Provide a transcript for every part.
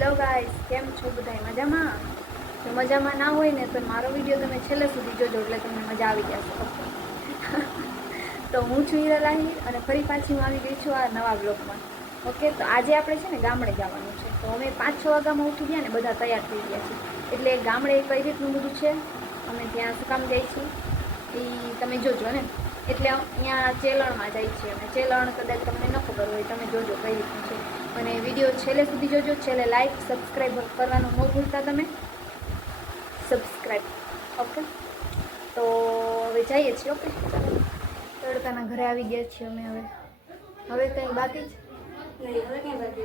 Hello guys, કેમ છો બધાય મજામાં? જો મજામાં ના હોય ને તો મારો વિડીયો તમે છેલ્લે સુધી જોજો એટલે તમને મજા આવી જશે. તો હું છું હીરાલાહી અને ફરી પાછી હું આવી ગઈ છું આ નવા બ્લોગમાં. ઓકે, તો આજે આપણે છે ને ગામડે જવાનું છે. તો અમે 5-6 વાગ્યામાં ઉઠી ગયા ને બધા તૈયાર થઈ ગયા છે. એટલે ગામડે કઈ રીતનું બધું છે, અમે ત્યાં શું કામ જઈએ છીએ એ તમે જોજો ને. એટલે અહીંયા ચેલણમાં જાય છે અને ચેલણ કદાચ તમને ન ખબર હોય, તમે જોજો કઈ રીતનું છે. અને વિડીયો છેલ્લે સુધી જોજો. છેલ્લે લાઈક સબસ્ક્રાઈબ કરવાનું ન ભૂલતા તમે. સબસ્ક્રાઈબ. ઓકે, તો હવે જઈએ છીએ. ઓકે, તડકાના ઘરે આવી ગયા છીએ અમે. હવે કંઈ બાકી છે?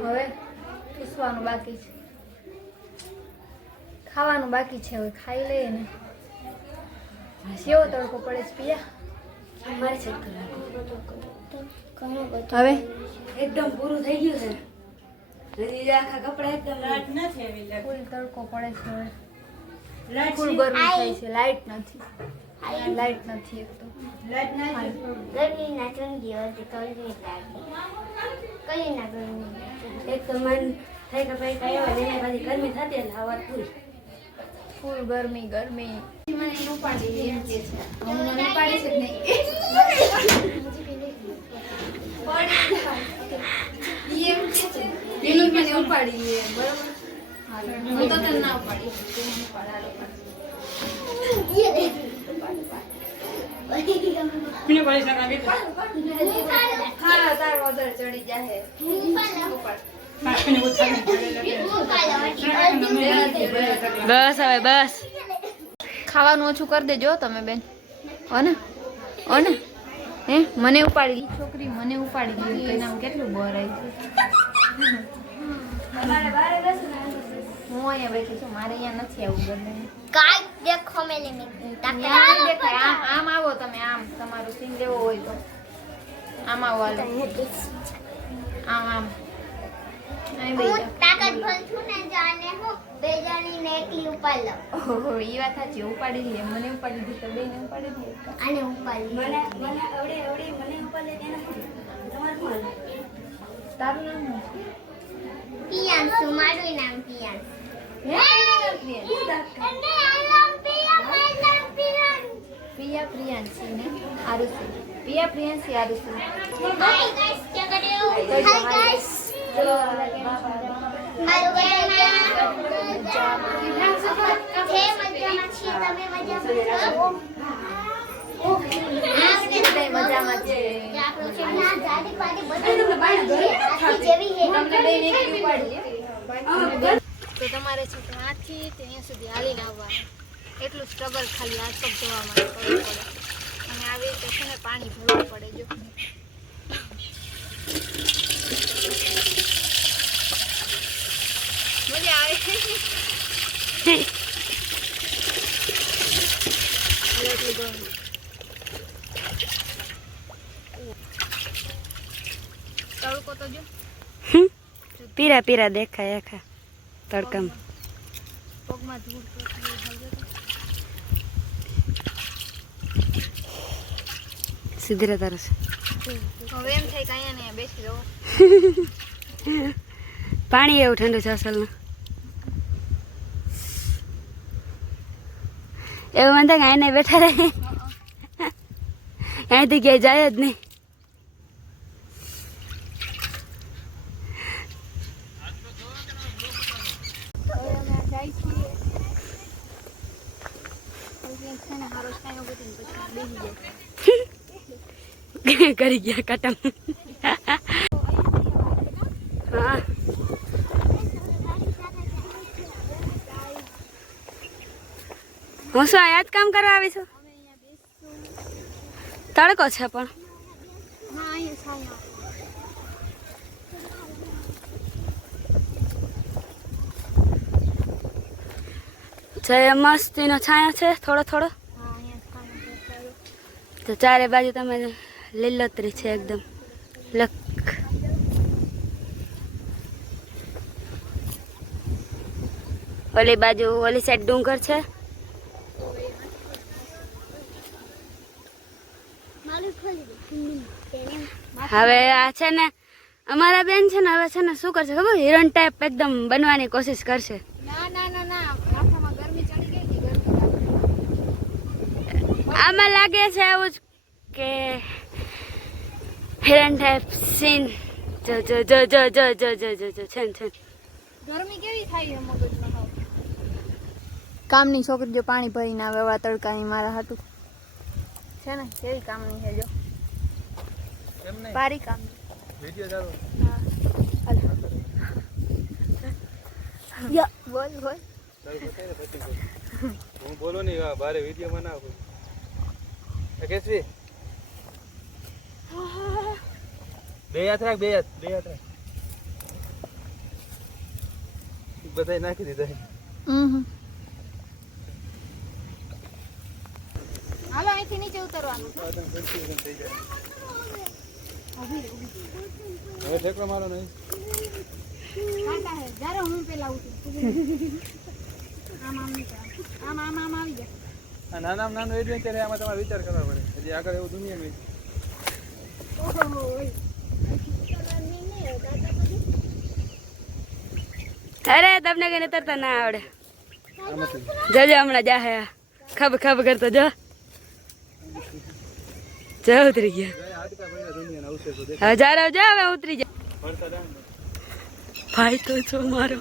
હવે પીસવાનું બાકી છે, ખાવાનું બાકી છે. હવે ખાઈ લઈએ ને. કેવો તડકો પડે છે પિયા? હવે એકદમ પૂરું થઈ ગયું છે. આખા કપડા એકદમ લાટ નથી આવી. ફૂલ તડકો પડે છે. હવે લાટ ફૂલ ગરમી થાય છે. લાઈટ નથી. લાઈટ નથી એક તો. લાટ નથી. એક તો મન થઈ કે ભાઈ કઈ આવે એને પછી ગરમી થતી એટલે હવા પૂરી. ફૂલ ગરમી ગરમી. મને ઉપાડી એમ કે છે. હું મને ઉપાડી છે જ નહીં. એમ કે છે પેલી મને ઉપાડી લે. બરોબર, હું તો તને ના ઉપાડી. તું મને ઉપાડ. હા, તાર વગર ચડી જાય. બસ હવે બસ. ખાવાનું ઓછું કરી દેજો તમે બેન. હો ને હે મને ઉપાડી છોકરી, મને ઉપાડી દીધી. તો નામ કેટલું બોર આવી. હું અહીંયા બેઠી છું. મારે અહીંયા નથી આવું ગરમી. આમ આવો તમે. આમ તમારું સીન લેવો હોય તો આમ આવો. આમ આમ ઓહો, એ વાત સાચી. ઉપાડી લે. મને ઉપાડી દીધી તો બેને ઉપાડી દે. મને અવડે મને ઉપાડે તેને તમારું શું? તારું નામ શું? પિયાંશુ. મારું નામ પિયાંશુ. પિયા પ્રિયાંશી ને આરુષી. પિયા પ્રિયાંશી આરુષી. हाय गाइस, क्या कर रहे हो? Hi guys. મજામાં છે. તો તમારે છે ત્યાંથી ત્યાં સુધી હાલીને આવવાનું. એટલું સ્ટ્રગલ ખાલી હાથ પગ ધોવા માટે કરવું પડે. અને આવી રીતે છે ને પાણી ભરવું પડે. જો મજા આવે. તડકો તો જો પીરા પીરા દેખાય આખા તડકામાં. પગમાં ધૂળ સીધી તરસ. હવે એમ થાય કે અહીંયા ને બેસી રહો. પાણી એવું ઠંડુ છે અસલનું. એવું મને થાય કે આઈને બેઠા રહે. અહીંથી ક્યાંય જાય જ નહીં. કરી ગયા કટમ. હા, હું શું આયા જ કામ કરવા આવી છું? તડકો છે પણ છે મસ્તીનો છાંયો છે થોડો થોડો. તો ચારે બાજુ તમે લીલોતરી છે એકદમ. લક ઓલી બાજુ ઓલી સાઈડ ડુંગર છે. હવે આ છે ને અમારા બેન છે ને હવે છે ને શું કરશે ખબર હિરોઈન ટાઈપ એકદમ બનવાની કોશિશ કરશે. ના ના ના ના માથામાં ગરમી ચડી ગઈ ને ગરમી લાગે. આમાં લાગે છે એવું જ કે હિરોઈન ટાઈપ સીન જો જો જો જો જો જો જો જો જો છે ને છે. ગરમી કેવી થાય છે મગજમાં હાવ. કામની છોકરી જો પાણી ભરીને આવે એવા તડકાની મારા હાટું છે ને કેવી કામની છે જો પારી કામની. વિડિયો ચાલો. હા યા બોલ બોલ. હું બોલો નહીં બારે વિડિયો બનાવું. કેસવી બે હાથ રાખ બે હાથ રાખ બધાય નાખી દીધા. હાલો અહીંથી નીચે ઉતરવાનું. હવે ઠેકડો મારો નહીં. કાંટા હે જારો હું પેલા ઉતરું. આમ આમ નીચે આમ આમ આમ આવી જા. આ નાનું એડવેન્ચર આમાં તમારે વિચાર કરવા પડે. હજી આગળ એવું દુનિયામાં અરે તમને કઈ તરતા ના આવડે. આમાંથી જજો હમણાં જાહે ખબ ખબ કરતો જો જો ઉતરી ગયા. હાડકા ભાઈ દુનિયાના અવશેષો દેખાય. હવે જારો જો હવે ઉતરી જા. વરસાદ આવે ને ભાઈ તો છો મારો.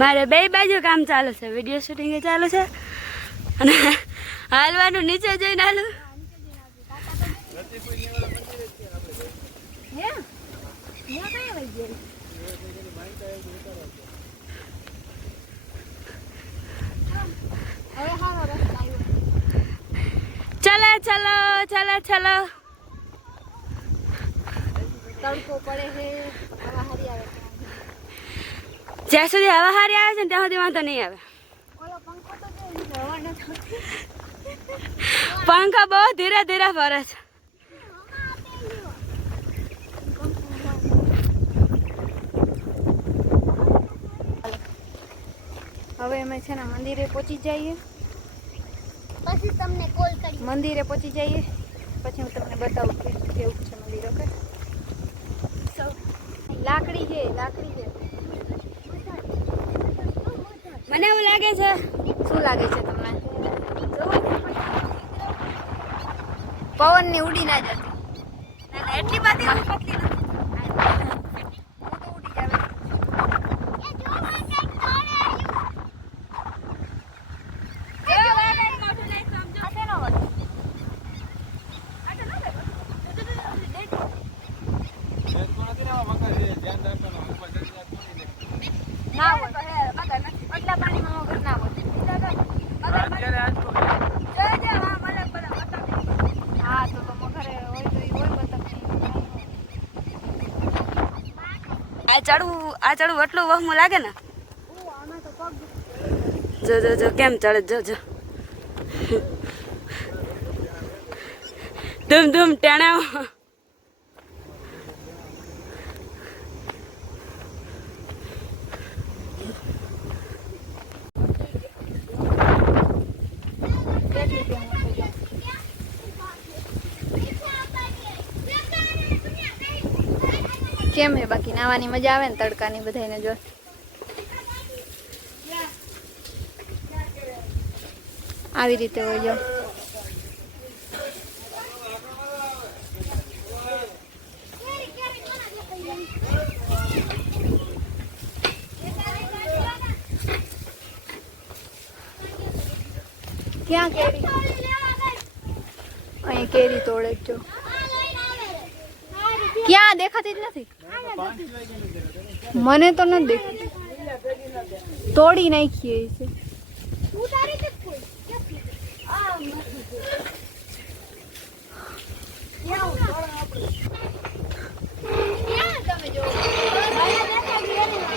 મારે બે બાજુ કામ ચાલુ છે. વિડીયો શૂટિંગ ચાલુ છે અને હાલવાનું નીચે જઈને હાલું. હે ન્યા કઈ વઈ ગઈ. હવે હારો રસ્તો આવ્યો. ચલો ચલો ચલો ચલો. તડકો પડે છે હવા હારી આવે છે. જ્યાં સુધી હવા હારી આવે છે ને ત્યાં સુધી વાંધો નહીં આવે. ઓલો પંખો તો જો હવા ન થતી. પંખો બહુ ધીરે ધીરે ફરે છે. હવે અમે છે ને મંદિરે પહોંચી જઈએ. પછી તમને કોલ કરી. મંદિરે પહોંચી જઈએ પછી હું તમને બતાવું કે કેવું છે મંદિર. ઓકે લાકડી છે લાકડી છે. મને એવું લાગે છે શું લાગે છે તમને? પવન ની ઉડી ના જતી. એટલી બધી હું પતલી નથી. ના હોય આટલા પાણીમાં વગર ના હોય. હા તો મગરે હોય તો ઈ હોય બતક. આ ચડવું એટલું વહમું લાગે ને. આમાં તો પગ જો જો જો કેમ ચડે જો જો. ધૂમ ધૂમ ટેણાવ. કેમ હે બાકી નાવાની મજા આવે ને તડકાની બધાને જો. આવી રીતે હોય જો. ક્યાં કેરી? અહીં કેરી તોડે જ જો. ક્યાં દેખાતી જ નથી. મને તો નથી દેખાતી. તોડી નાખીએ છે.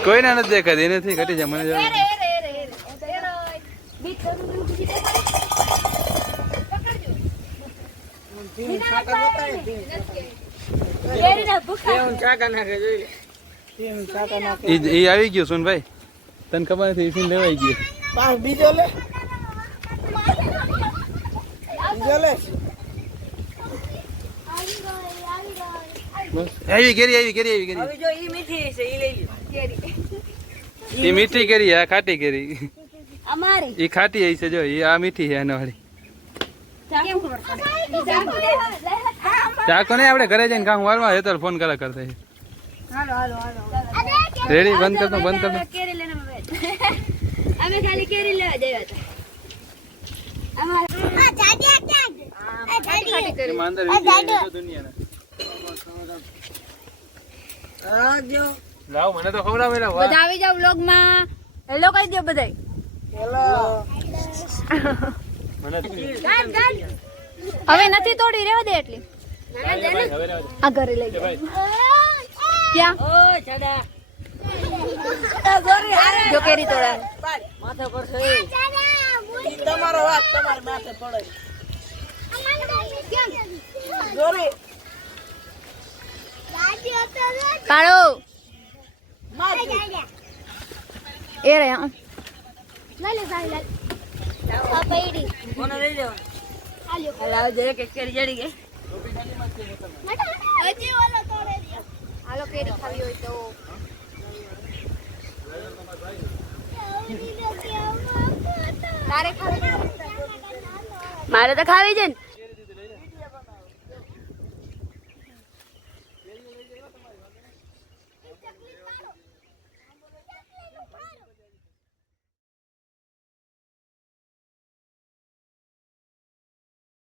કોઈને નથી દેખાતી એનેથી ઘટી જાય મને જવા. એ આવી ગયો સોનભાઈ, તને ખબર નથી ઈફીન લેવાઈ ગયો. બીજો લે બસ આવી કેરી આવી કેરી આવી કેરી. હવે જો ઈ મીઠી છે ઈ લઈ લ્યો. એ મીઠી કેરી આ ખાટી કેરી. અમારી એ ખાટી હશે જો, એ આ મીઠી છે આનો વાળી. ચાકો ને આપણે ઘરે જઈને કામ વાળવા હેતર ફોન કરા કરતા છે. રેડી બંધ કર દો બંધ કર દો. કેરી લેને અમે ખાલી કેરી લેવા જયા હતા. એમાં અંદર વિડીયો છે દુનિયાના. આ જો લાવ મને તો ખવડાવેલા વાહ. બધા આવી જાવ વ્લોગમાં. હેલો કહી દો બધાય. મને હવે નથી તોડી, રહેવા દે એટલી. આ ઘરે લઈ જાઓ. ક્યાં? ઓ છડા જો કેરી તોડા. માથે પડશે. તમારો વાત તમારે માથે પડે જોરી કાળો એ રે હા. કોને લઈ લેવા? લાવ જે કે કેરી જડી ગઈ. હાલો કેરી ખાવી હોય તો. તારે ખાવી? મારે તો ખાવી છે ને.